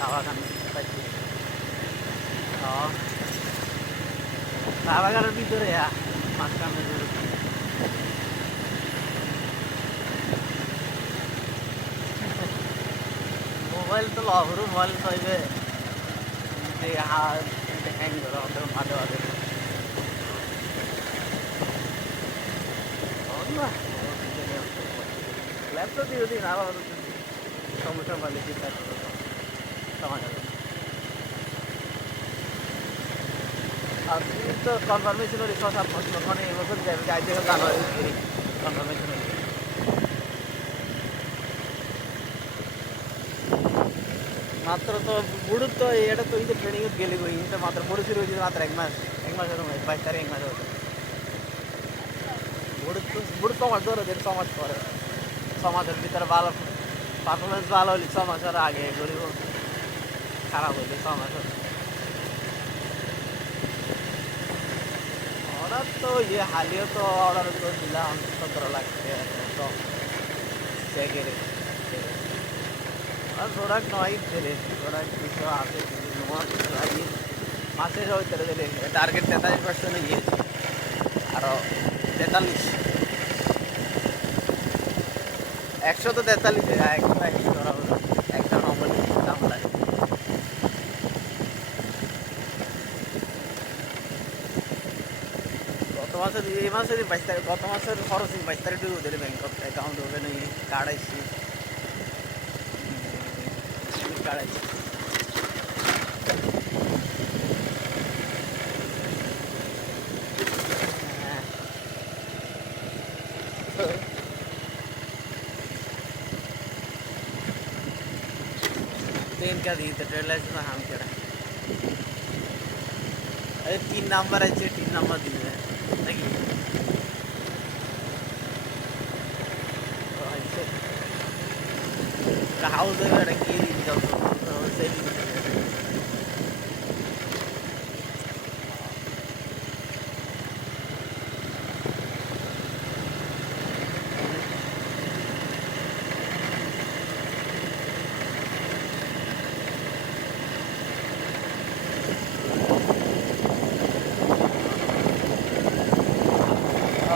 চা বাগান পাইছি চা ভিতরে মাঝখানে মোবাইল তো লহরু মোবাইল পাইবে যে হ্যাং আমাদের মাঝে মাঝে ল্যাপটপ দিয়ে দিন আরও সমস্যা পাইলে চিন্তা তো কনফার্মেশন হলে ছ সাত মাস মানে এবছর যাবে যাই থেকে জানুয়ারি কনফার্মেশন হলে মাত্র তো বুড়ো তো এটা তো ইতে ট্রেনিং গেলে গই ইতে মাত্র বুড়ো শুরু হয়েছে মাত্র এক মাস এক মাসের মধ্যে বাইশ তারিখ এক মাস হতো বুড়ো তো বুড়ো ছ মাস ধরে ছ মাস পরে ছ মাসের ভিতরে ভালো পারফরমেন্স ভালো হলে ছ মাসের আগে গরিব খারাপ তো ইয়ে হালিও তো অর্ডার তো দিলাম, সতেরো লাখ তো আর প্রোডাক্ট নয় দিলে প্রোডাক্ট কিছু আছে কিছু নোয়া কিছু দিলে টার্গেট তেতাল্লিশ পার্সেন্ট গিয়েছে আরও তেতাল্লিশ। একশো তো তেতাল্লিশ একশো একশো করা হলো। মাসের এই মাসের বাইশ তারিখ গত মাসের খরচ বাইশ তারিখ ঢুকে দিলে ব্যাংক অ্যাকাউন্ট হবে না কার্ড আইসি কার্ড আইসি तीन का दी तो ट्रेड लाइसेंस में हम करा अरे तीन नंबर है तीन नंबर दी है নাকি হাউস এটা কি দিতে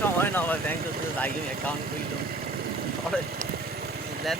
সময় না হয় ব্যাংক অ্যাকাউন্ট খুললাম